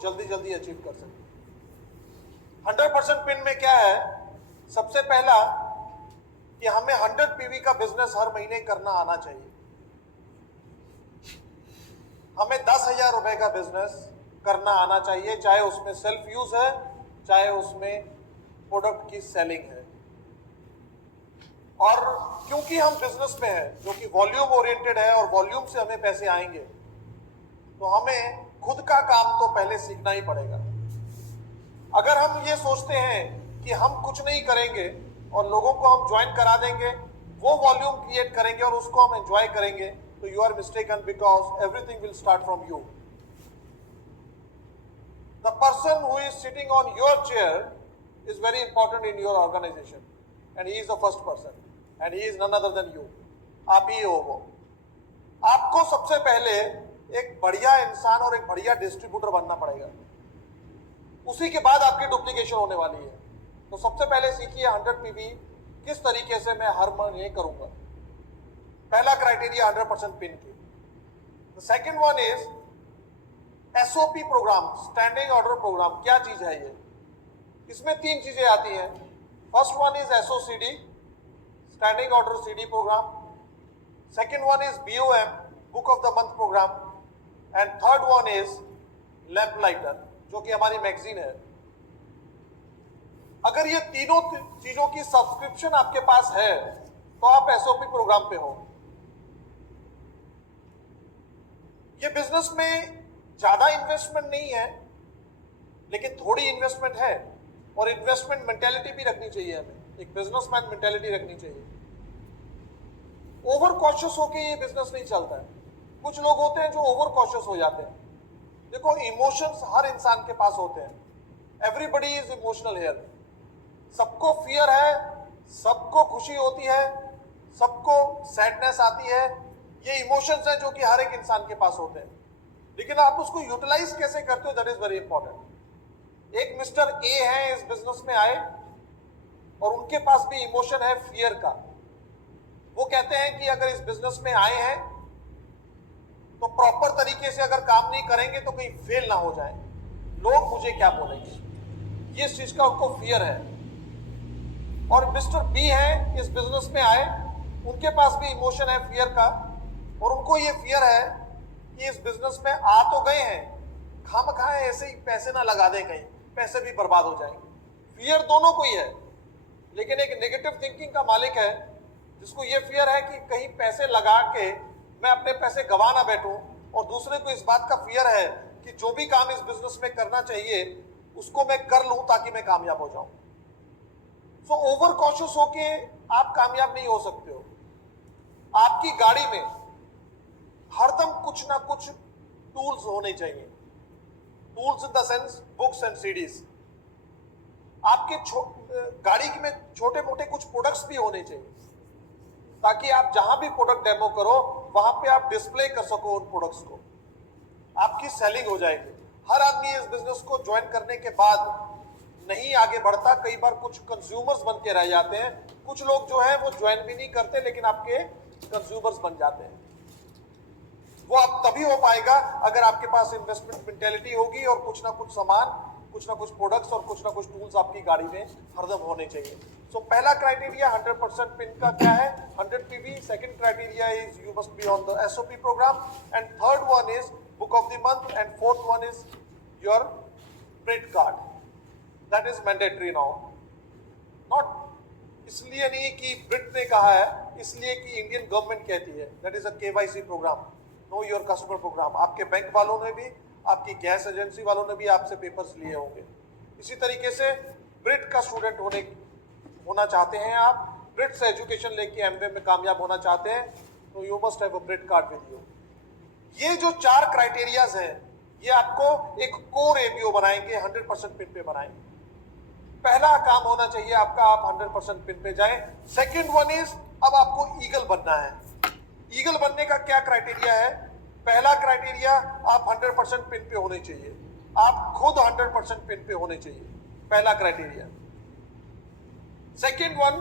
जल्दी जल्दी अचीव कर सके। 100% पिन में क्या है, सबसे पहला कि हमें 100 पीवी का बिजनेस हर महीने करना आना चाहिए। हमें 10,000 रुपए का बिजनेस करना आना चाहिए, चाहे उसमें सेल्फ यूज है, चाहे उसमें प्रोडक्ट की सेलिंग है। और क्योंकि हम बिजनेस में है जो कि वॉल्यूम ओरिएंटेड है और वॉल्यूम से हमें पैसे आएंगे, तो हमें खुद का काम तो पहले सीखना ही पड़ेगा। अगर हम ये सोचते हैं कि हम कुछ नहीं करेंगे और लोगों को हम ज्वाइन करा देंगे, वो वॉल्यूम क्रिएट करेंगे और उसको हम एंजॉय करेंगे, तो you are mistaken, because everything will start from you. The person who is sitting on your chair is very important in your organisation and he is the first person and he is none other than you. आप ही हो वो। आपको सबसे पहले एक बढ़िया इंसान और एक बढ़िया डिस्ट्रीब्यूटर बनना पड़ेगा, उसी के बाद आपकी डुप्लीकेशन होने वाली है। तो सबसे पहले सीखिए 100 पीवी किस तरीके से मैं हर महीने करूंगा। पहला क्राइटेरिया 100% पिन की। The second one is SOP programme, standing order programme. क्या चीज है ये? इसमें 3 चीजें आती हैं। First one is SOCD, standing order CD programme. Second one is BOM, book of the month programme. And third one is lamp lighter, जो कि हमारी मैगजीन है। अगर ये तीनों चीजों की सब्सक्रिप्शन आपके पास है तो आप एसओपी प्रोग्राम पे हो। ये बिजनेस में ज्यादा इन्वेस्टमेंट नहीं है, लेकिन थोड़ी इन्वेस्टमेंट है, और इन्वेस्टमेंट मेंटेलिटी भी रखनी चाहिए हमें, एक बिजनेसमैन मेंटेलिटी रखनी चाहिए। ओवर कॉशियस होके ये बिजनेस नहीं चलता है। कुछ लोग होते हैं जो ओवर कॉशियस हो जाते हैं। देखो, इमोशंस हर इंसान के पास होते हैं। Everybody is emotional here. सबको फियर है, सबको खुशी होती है, सबको सैडनेस आती है। ये इमोशंस हैं जो कि हर एक इंसान के पास होते हैं, लेकिन आप उसको यूटिलाइज कैसे करते हो, दैट इज वेरी इंपॉर्टेंट। एक मिस्टर ए है, इस बिजनेस में आए और उनके पास भी इमोशन है फियर का। वो कहते हैं कि अगर इस बिजनेस में आए हैं तो प्रॉपर तरीके से अगर काम नहीं करेंगे तो कहीं फेल ना हो जाए, लोग मुझे क्या बोलेंगे, ये इस चीज का उनको फियर है। और मिस्टर बी है, इस बिजनेस में आए, उनके पास भी इमोशन है फियर का, और उनको ये फियर है कि इस बिजनेस में आ तो गए हैं, खामखा ऐसे ही पैसे ना लगा दें, कहीं पैसे भी बर्बाद हो जाएंगे। फियर दोनों को ही है, लेकिन एक नेगेटिव थिंकिंग का मालिक है जिसको ये फियर है कि कहीं पैसे लगा के मैं अपने पैसे गवा ना बैठूं, और दूसरे को इस बात का फियर है कि जो भी काम इस बिजनेस में करना चाहिए उसको मैं कर लूं ताकि मैं कामयाब हो जाऊं। सो ओवर कॉशियस होके आप कामयाब नहीं हो सकते हो। आपकी गाड़ी में हरदम कुछ ना कुछ टूल्स होने चाहिए। Tools in the sense books and CDs. आपके गाड़ी में छोटे मोटे कुछ प्रोडक्ट्स भी होने चाहिए, ताकि आप जहां भी प्रोडक्ट डेमो करो वहां पे आप डिस्प्ले कर सको उन प्रोडक्ट्स को, आपकी सेलिंग हो जाएगी। हर आदमी इस बिजनेस को ज्वाइन करने के बाद नहीं आगे बढ़ता। कई बार कुछ कंज्यूमर्स बन के रह जाते हैं। कुछ लोग जो है वो ज्वाइन भी नहीं करते, लेकिन आपके कंज्यूमर्स बन जाते हैं। वो अब तभी हो पाएगा अगर आपके पास इन्वेस्टमेंट मेंटेलिटी होगी और कुछ ना कुछ सामान, कुछ ना कुछ प्रोडक्ट्स और कुछ ना कुछ टूल्स आपकी गाड़ी में हरदम होने चाहिए। सो पहला क्राइटेरिया 100% पिन का क्या है, 100 PV. Second criteria is you must be on the SOP programme, and third one is book of the month, and fourth one is your credit card. That is mandatory now. Not इसलिए नहीं कि ब्रिट ने कहा है, इसलिए कि Indian government कहती है। That is a KYC programme, know your customer programme. आपके बैंक वालों ने भी, आपकी गैस एजेंसी वालों ने भी आपसे पेपर्स लिए होंगे। इसी तरीके से ब्रिट का स्टूडेंट होना चाहते हैं आप, ब्रिट से एजुकेशन लेके एमबीए में कामयाब होना चाहते हैं, तो you must have a brit card with you. ये जो 4 क्राइटेरियाज हैं, ये आपको एक कोर एबीओ बनाएंगे, 100% पिन पे बनाएंगे। पहला काम होना चाहिए आपका, आप 100% पिन पे जाएं। सेकंड वन इज, अब आपको ईगल बनना है। ईगल बनने का क्या क्राइटेरिया है? पहला क्राइटेरिया, आप 100% पिन पे होने चाहिए, आप खुद 100% पिन पे होने चाहिए, पहला क्राइटेरिया। सेकंड वन,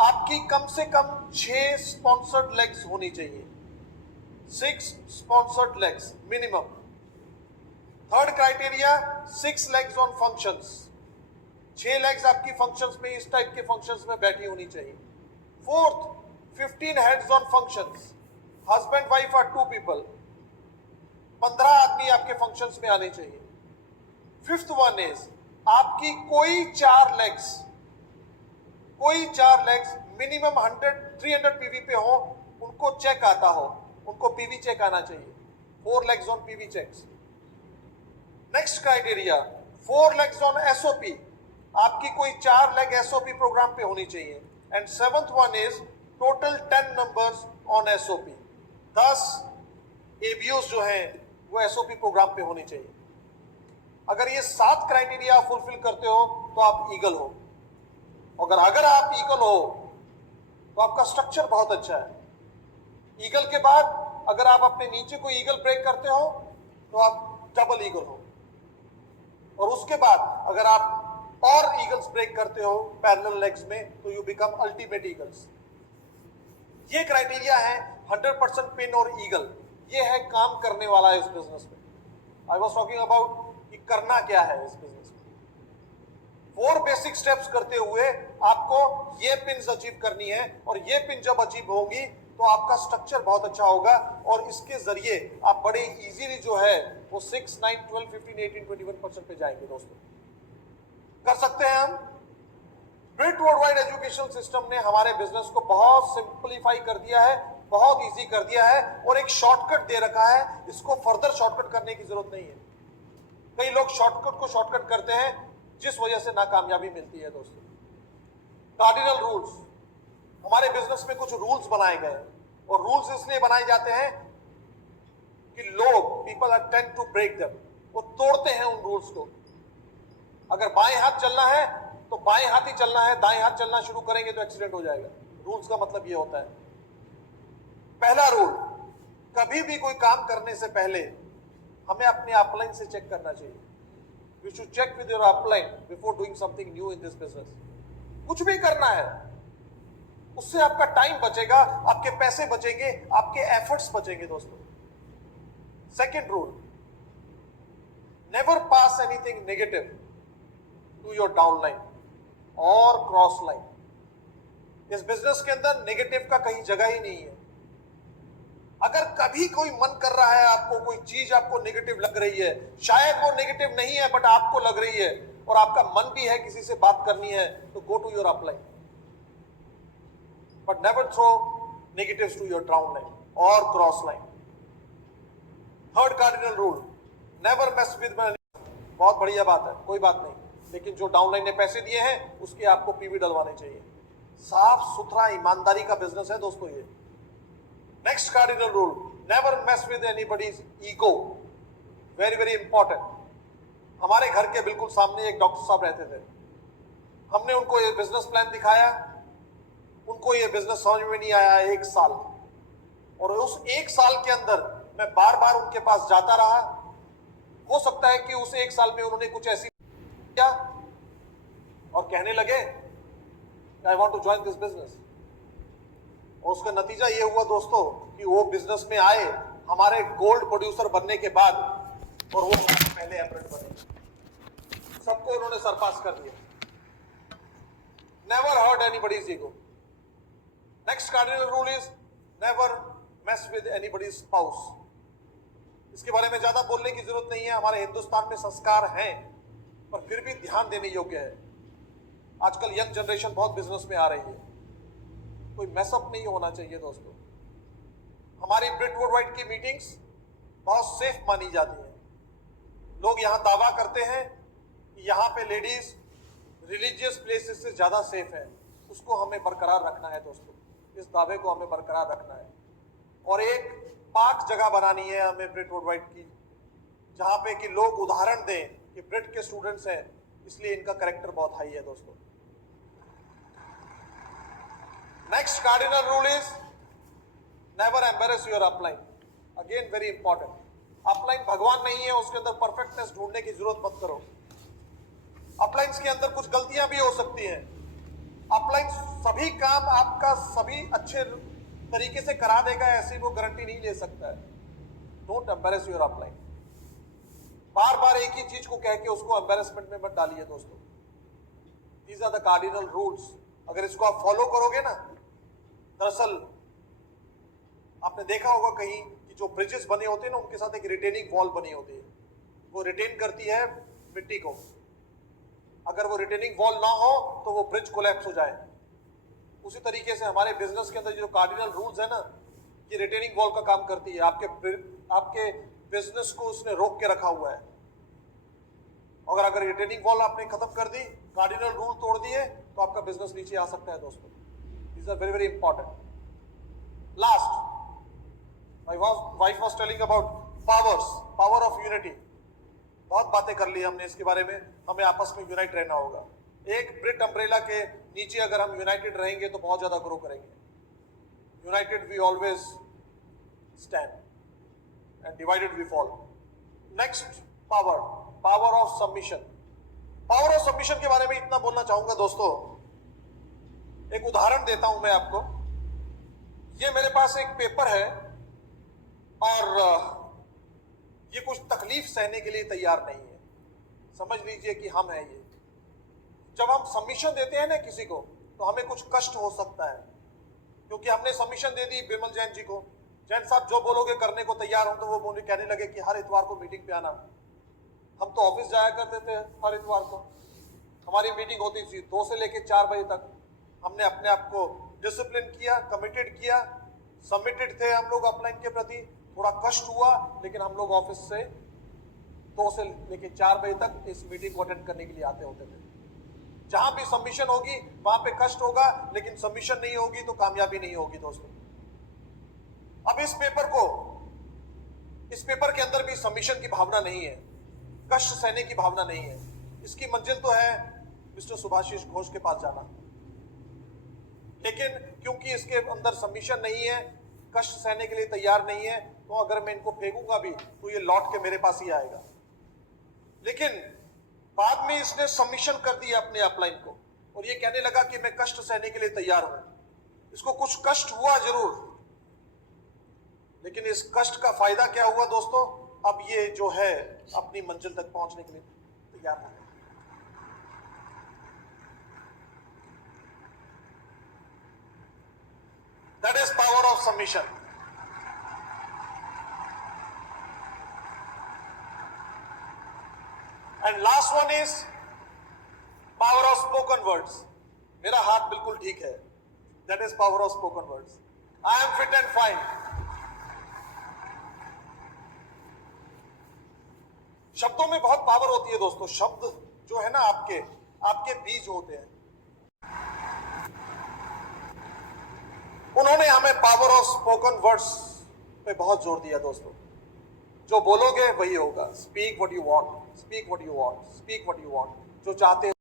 आपकी कम से कम 6 स्पॉन्सर्ड लेग्स होनी चाहिए, 6 sponsored legs minimum. Third criteria 6 legs on functions, 6 legs आपकी फंक्शंस में, इस टाइप के फंक्शंस में बैठी होनी चाहिए। Fourth 15 heads on functions, husband wife are 2 people, 15 आदमी आपके फंक्शंस में आने चाहिए। फिफ्थ वन इज आपकी कोई 4 लेग्स मिनिमम 300 पीवी पे हो, उनको चेक आता हो, उनको पीवी चेक आना चाहिए। 4 legs on PV checks. Next criteria 4 legs on SOP, आपकी कोई 4 लेग एसओपी प्रोग्राम पे होनी चाहिए। And seventh one is total 10 numbers on SOP, 10 ABOs जो हैं वो एसओपी प्रोग्राम पे होनी चाहिए। अगर ये 7 क्राइटेरिया फुलफिल करते हो तो आप ईगल हो। अगर आप ईगल हो तो आपका स्ट्रक्चर बहुत अच्छा है। ईगल के बाद अगर आप अपने नीचे कोई ईगल ब्रेक करते हो तो आप डबल ईगल हो, और उसके बाद अगर आप और ईगल्स ब्रेक करते हो पैरेलल लेग्स में तो यू बिकम अल्टीमेट ईगल्स। ये क्राइटेरिया है 100% पिन और ईगल। ये है काम करने वाला इस बिजनेस में। आई वॉज टॉकिंग अबाउट कि करना क्या है इस बिजनेस में। 4 बेसिक स्टेप्स करते हुए आपको ये पिन्स अचीव करनी है, और ये पिन जब अचीव होंगी तो आपका स्ट्रक्चर बहुत अच्छा होगा, और इसके जरिए आप बड़े इजीली जो है वो 6, 9, 12, 15, 18, 21% पे जाएंगे दोस्तों। कर सकते हैं हम। ब्रिट वर्ल्डवाइड एजुकेशन सिस्टम ने हमारे बिजनेस को बहुत सिंपलीफाई कर दिया है, बहुत इजी कर दिया है, और एक शॉर्टकट दे रखा है। इसको फर्दर शॉर्टकट करने की जरूरत नहीं है। कई लोग शॉर्टकट को शॉर्टकट करते हैं, जिस वजह से नाकामयाबी मिलती है दोस्तों। कार्डिनल रूल्स, हमारे बिजनेस में कुछ रूल्स बनाए गए हैं, और रूल्स इसलिए बनाए जाते हैं कि people are tend to break them, वो तोड़ते हैं उन रूल्स को। अगर बाएं हाथ चलना है तो बाएं हाथ ही चलना है, दाएं हाथ चलना शुरू करेंगे तो एक्सीडेंट हो जाएगा। रूल्स का मतलब ये होता है। पहला रूल, कभी भी कोई काम करने से पहले हमें अपने अपलाइन से चेक करना चाहिए। We should check with your upline before doing something new in this business. कुछ भी करना है, उससे आपका टाइम बचेगा, आपके पैसे बचेंगे, आपके एफर्ट्स बचेंगे दोस्तों। Second rule, never pass anything negative to your downline और क्रॉस लाइन। इस बिजनेस के अंदर नेगेटिव का कहीं जगह ही नहीं है। अगर कभी कोई मन कर रहा है, आपको कोई चीज आपको नेगेटिव लग रही है, शायद वो नेगेटिव नहीं है बट आपको लग रही है, और आपका मन भी है किसी से बात करनी है, तो go to your upline, but never throw negatives to your downline और cross line. Third cardinal rule, never mess with money. बहुत बढ़िया बात है, कोई बात नहीं, लेकिन जो डाउनलाइन ने पैसे दिए हैं उसके आपको पीवी डलवाने चाहिए। साफ सुथरा ईमानदारी का बिजनेस है दोस्तों ये। Next cardinal rule, never mess with anybody's ego. Very very important. हमारे घर के बिल्कुल सामने एक डॉक्टर साहब रहते थे। हमने उनको ये बिजनेस प्लान दिखाया, उनको ये बिजनेस समझ में नहीं आया 1 साल, और उस 1 साल के अंदर मैं बार बार उनके पास जाता रहा। हो सकता है कि उस 1 साल में उन्होंने कुछ ऐसी किया और कहने लगे I want to join this business, और उसका नतीजा ये हुआ दोस्तों कि वो बिजनेस में आए हमारे गोल्ड प्रोड्यूसर बनने के बाद, और वो पहले एमरेट बने। सबको उन्होंने सरपास कर दिया। Never hurt anybody's ego. Next cardinal rule is never mess with anybody's spouse. इसके बारे में ज्यादा बोलने की जरूरत नहीं है। हमारे हिंदुस्तान में संस्कार हैं, पर फिर भी ध्यान देने योग्य है। आजकल यंग जनरेशन बहुत बिजनेस में आ रही है, कोई मैसअप नहीं होना चाहिए दोस्तों। हमारी ब्रिट वर्ल्डवाइड की मीटिंग्स बहुत सेफ मानी जाती हैं। लोग यहां दावा करते हैं कि यहां पे लेडीज रिलीजियस प्लेसेस से ज्यादा सेफ है। उसको हमें बरकरार रखना है दोस्तों, इस दावे को हमें बरकरार रखना है, और एक पाक जगह बनानी है हमें ब्रिट वर्ल्डवाइड की, जहां पे कि लोग उदाहरण दें कि ब्रिट के स्टूडेंट्स हैं इसलिए इनका कैरेक्टर बहुत हाई है दोस्तों। Next cardinal rule is never embarrass your upline. Again very important. Upline भगवान नहीं है, उसके अंदर परफेक्टनेस ढूंढने की जरूरत मत करो। अपलाइंस के अंदर कुछ गलतियां भी हो सकती हैं। अपलाइन सभी काम आपका सभी अच्छे तरीके से करा देगा, ऐसी वो गारंटी नहीं ले सकता है। Don't embarrass your upline. बार बार एक ही चीज को कह के उसको एम्बेरसमेंट में मत डालिए दोस्तों। These are the cardinal rules. अगर इसको आप फॉलो करोगे ना, दरअसल आपने देखा होगा कहीं कि जो ब्रिजेस बने होते हैं ना, उनके साथ एक रिटेनिंग वॉल बनी होती है, वो रिटेन करती है मिट्टी को। अगर वो रिटेनिंग वॉल ना हो तो वो ब्रिज कोलैप्स हो जाए। उसी तरीके से हमारे बिजनेस के अंदर जो कार्डिनल रूल्स है ना, ये रिटेनिंग वॉल का काम करती है। आपके बिजनेस को उसने रोक के रखा हुआ है। अगर रिटेनिंग वॉल आपने खत्म कर दी, कार्डिनल रूल तोड़ दिए, तो आपका बिजनेस नीचे आ सकता है दोस्तों। These are very very important. Last, my wife was telling about power of unity. बहुत बातें कर ली हमने इसके बारे में। हमें आपस में यूनाइट रहना होगा। एक ब्रिट अम्ब्रेला के नीचे अगर हम यूनाइटेड रहेंगे तो बहुत ज्यादा ग्रो करेंगे। United we always stand and divided we fall. Next, power of submission. Power of submission के बारे में इतना बोलना चाहूंगा दोस्तों, एक उदाहरण देता हूं मैं आपको। ये मेरे पास एक पेपर है और ये कुछ तकलीफ सहने के लिए तैयार नहीं है। समझ लीजिए कि हम हैं ये। जब हम सबमिशन देते हैं ना किसी को, तो हमें कुछ कष्ट हो सकता है, क्योंकि हमने सबमिशन दे दी बिमल जैन जी को। जैन साहब जो बोलोगे करने को तैयार हो। तो वो मुझे कहने लगे कि हर इतवार को मीटिंग पे आना। हम तो ऑफिस जाया करते थे हर इतवार को, हमारी मीटिंग होती थी 2 से लेकर 4 बजे तक। हमने अपने आप को डिसिप्लिन किया, कमिटेड किया, सबमिटेड थे हम लोग अपलाइन के प्रति। थोड़ा कष्ट हुआ, लेकिन हम लोग ऑफिस से 2 से लेकर 4 बजे तक इस मीटिंग को अटेंड करने के लिए आते होते थे। जहां भी सबमिशन होगी वहां पे कष्ट होगा, लेकिन सबमिशन नहीं होगी तो कामयाबी नहीं होगी दोस्तों। अब इस पेपर के अंदर भी सबमिशन की भावना नहीं है, कष्ट सहने की भावना नहीं है। इसकी मंजिल तो है मिस्टर सुभाषिष घोष के पास जाना, लेकिन क्योंकि इसके अंदर सबमिशन नहीं है, कष्ट सहने के लिए तैयार नहीं है, तो अगर मैं इनको फेंकूंगा भी तो ये लौट के मेरे पास ही आएगा। लेकिन बाद में इसने सबमिशन कर दिया अपने अपलाइन को, और ये कहने लगा कि मैं कष्ट सहने के लिए तैयार हूं। इसको कुछ कष्ट हुआ जरूर, लेकिन इस कष्ट का फायदा क्या हुआ दोस्तों? अब ये जो है अपनी मंजिल तक पहुंचने के लिए तैयार है। That is power of submission. And last one is power of spoken words. मेरा हाथ बिल्कुल ठीक है। That is power of spoken words. I am fit and fine. शब्दों में बहुत पावर होती है दोस्तों। शब्द जो है ना आपके बीज होते हैं। उन्होंने हमें पावर ऑफ स्पोकन वर्ड्स पे बहुत जोर दिया दोस्तों। जो बोलोगे वही होगा। Speak what you want, speak what you want, speak what you want. जो चाहते